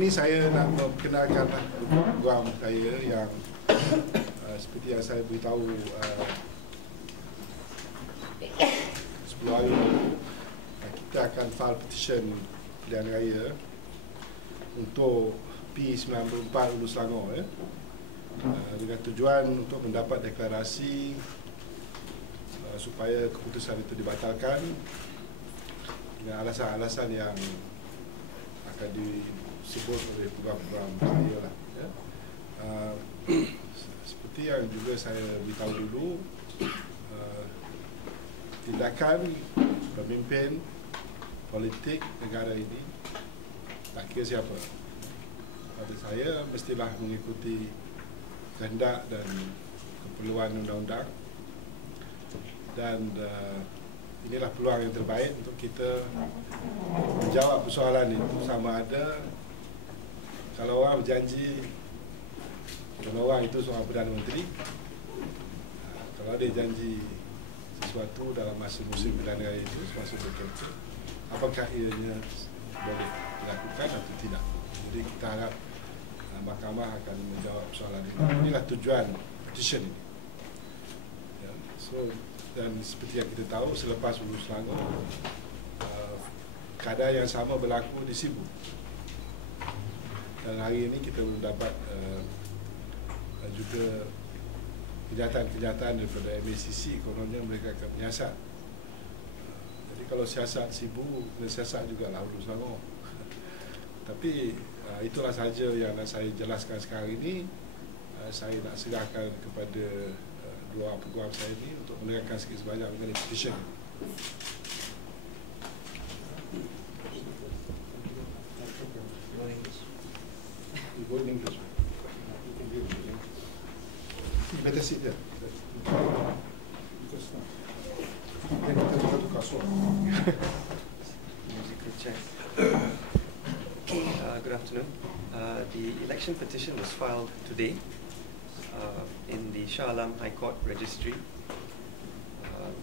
ini saya nak memperkenalkan program saya yang seperti yang saya beritahu 10 hari lalu, kita akan file petition Pilihanraya untuk P94 Hulu Selangor dengan tujuan untuk mendapat deklarasi supaya keputusan itu dibatalkan dengan alasan-alasan yang akan disebut oleh program-program saya lah, ya. Seperti yang juga saya beritahu dulu, tindakan pemimpin politik negara ini, tak kira siapa, pada saya mestilah mengikuti kehendak dan keperluan undang-undang, dan inilah peluang yang terbaik untuk kita menjawab persoalan itu. Sama ada kalau orang berjanji, kalau orang itu seorang Perdana Menteri, kalau dia janji sesuatu dalam masa musim pilihan raya itu, semasa berkempen, apakah ianya boleh dilakukan atau tidak. Jadi kita harap mahkamah akan menjawab soalan ini. Inilah tujuan petition ini, ya. So, dan seperti yang kita tahu, selepas Hulu Selangor, keadaan yang sama berlaku di Sibu. Dan hari ini kita belum dapat juga kenyataan-kenyataan daripada MACC, kononnya mereka akan menyiasat. Jadi kalau siasat Sibu, kena siasat juga lah Hulu Selangor. Tapi itulah sahaja yang nak saya jelaskan sekarang ini. Saya nak serahkan kepada dua peguam saya ini untuk menerangkan sikit sebanyak mengenai petition. Better sit there. Then kita tukar suara. Musical check. Good afternoon. The election petition was filed today in the Shah Alam High Court Registry.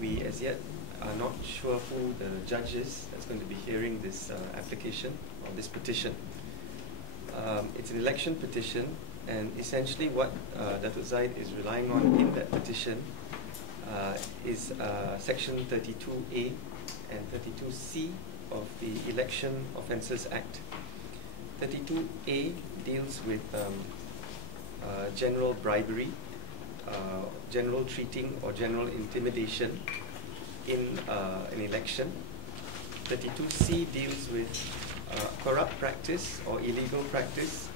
We as yet are not sure who the judge is that's going to be hearing this application or this petition. It's an election petition, and essentially what Dato Zaid is relying on in that petition is Section 32A and 32C of the Election Offences Act. 32A deals with general bribery, general treating or general intimidation in an election. 32C deals with corrupt practice or illegal practice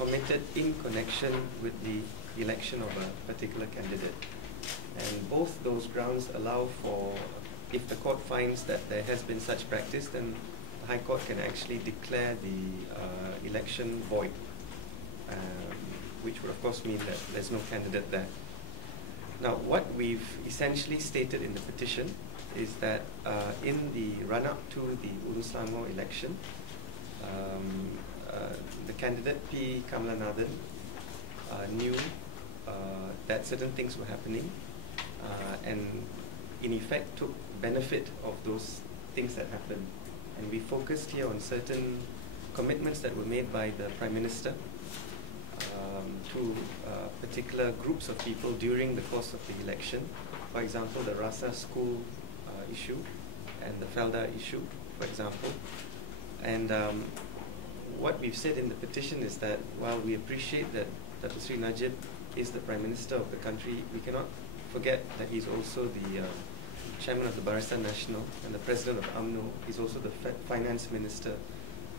committed in connection with the election of a particular candidate. And both those grounds allow for, if the court finds that there has been such practice, then the High Court can actually declare the election void, which would of course mean that there's no candidate there. Now, what we've essentially stated in the petition is that in the run-up to the Hulu Selangor election, the candidate P. Kamalanathan knew that certain things were happening and in effect took benefit of those things that happened. And we focused here on certain commitments that were made by the Prime Minister to particular groups of people during the course of the election. For example, the Rasa school issue and the Felda issue, for example. And what we've said in the petition is that while we appreciate that Dato Sri Najib is the Prime Minister of the country, we cannot forget that he's also the Chairman of the Barisan Nasional and the President of UMNO. He's also the Finance Minister.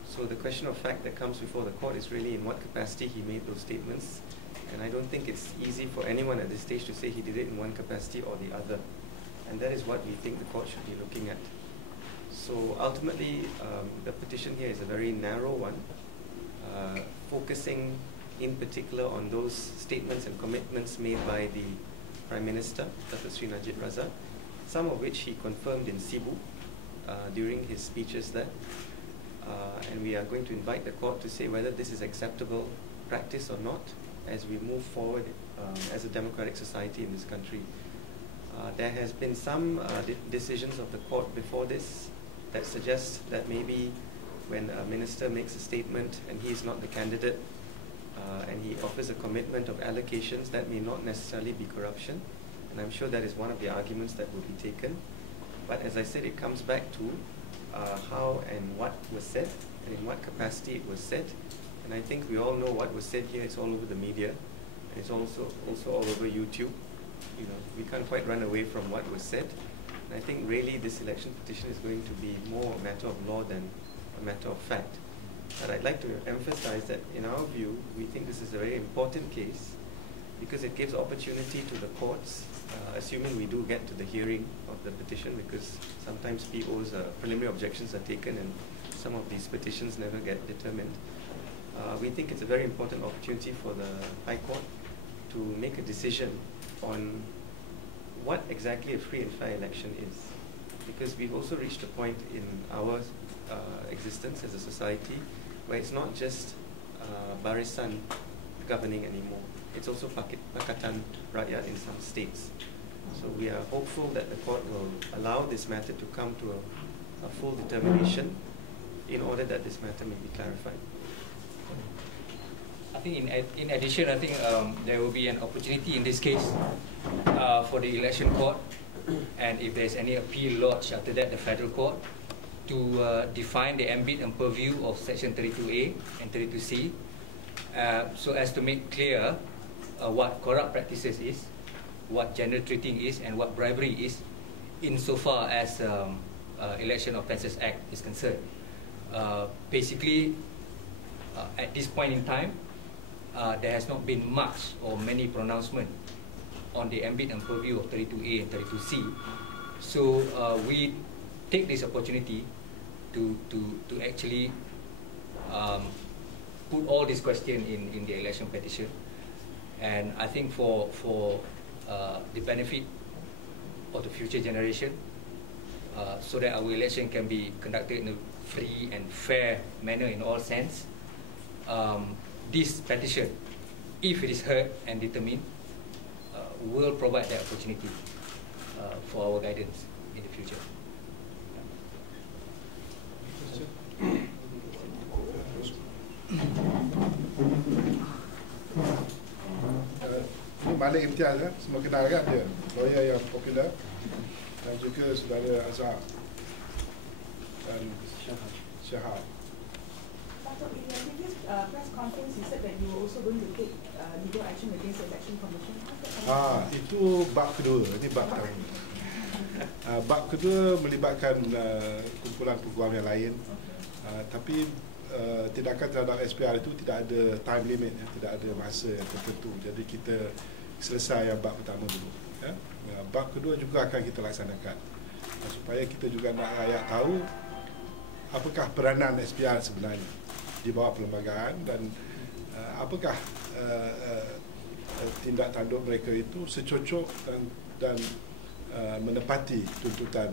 So the question of fact that comes before the court is really in what capacity he made those statements. And I don't think it's easy for anyone at this stage to say he did it in one capacity or the other. And that is what we think the court should be looking at. So ultimately, the petition here is a very narrow one, focusing in particular on those statements and commitments made by the Prime Minister, Dato Sri Najib Razak, some of which he confirmed in Sibu during his speeches there. And we are going to invite the court to say whether this is acceptable practice or not as we move forward as a democratic society in this country. There has been some decisions of the court before this that suggest that maybe when a minister makes a statement and he is not the candidate and he offers a commitment of allocations, that may not necessarily be corruption. And I'm sure that is one of the arguments that will be taken. But as I said, it comes back to how and what was said and in what capacity it was said. And I think we all know what was said here. It's all over the media. And it's also all over YouTube. You know, we can't quite run away from what was said. And I think really this election petition is going to be more a matter of law than a matter of fact. But I'd like to emphasize that in our view, we think this is a very important case because it gives opportunity to the courts, assuming we do get to the hearing of the petition, because sometimes PO's preliminary objections are taken and some of these petitions never get determined. We think it's a very important opportunity for the High Court to make a decision on what exactly a free and fair election is. Because we've also reached a point in our existence as a society where it's not just Barisan governing anymore. It's also Pakatan Rakyat in some states. So we are hopeful that the court will allow this matter to come to a full determination in order that this matter may be clarified. I think in addition, I think there will be an opportunity in this case for the election court, and if there's any appeal lodged after that, the federal court, to define the ambit and purview of Section 32A and 32C, so as to make clear what corrupt practices is, what gender treating is, and what bribery is, insofar as Election Offences Act is concerned. Basically, at this point in time, there has not been much or many pronouncement on the ambit and purview of 32A and 32C. So we take this opportunity to actually put all these questions in the election petition. And I think for the benefit of the future generation, so that our election can be conducted in a free and fair manner in all sense, this petition, if it is heard and determined, will provide that opportunity for our guidance in the future. Ini Malik Imtiaz, semua kenal kan dia, lawyer yang popular, dan juga saudara Azhar dan Syahad. Dato', in your previous press conference, you said that you were also going to take legal action against the election commission. Itu bab kedua, ini bab pertama. Bab kedua melibatkan kumpulan peguam yang lain, tapi tindakan terhadap SPR itu tidak ada time limit, tidak ada masa yang tertentu. Jadi kita selesai yang bab pertama dulu. Bab kedua juga akan kita laksanakan, supaya kita juga nak rakyat tahu apakah peranan SPR sebenarnya di bawah perlembagaan dan apakah tindak tanduk mereka itu secocok dan menepati tuntutan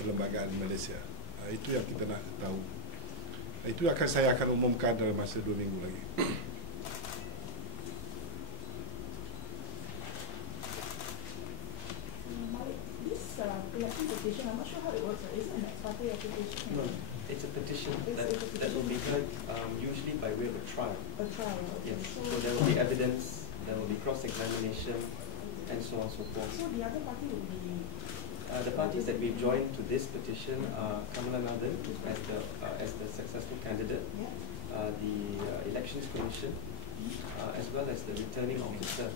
perlembagaan Malaysia. Itu yang kita nak tahu. Itu saya akan umumkan dalam masa 2 minggu lagi. This election petition, I'm not sure how it works. Isn't it party application? No, it's a petition that will be heard usually by way of a trial. A trial, okay. Yes. So there will be evidence, there will be cross-examination, and so on and so forth. So the other party will be... The parties that we've joined to this petition are Kamalanadan as the successful candidate, yeah. The Elections Commission, as well as the returning officer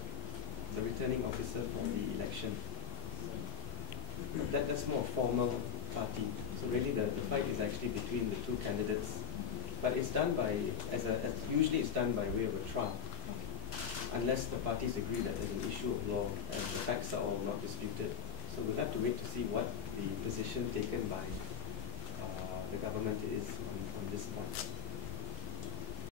for the election. That's more formal party. So really the fight is actually between the two candidates, but it's done by usually it's done by way of a trial, unless the parties agree that there's an issue of law and the facts are all not disputed. So we'll have to wait to see what the position taken by the government is on this point.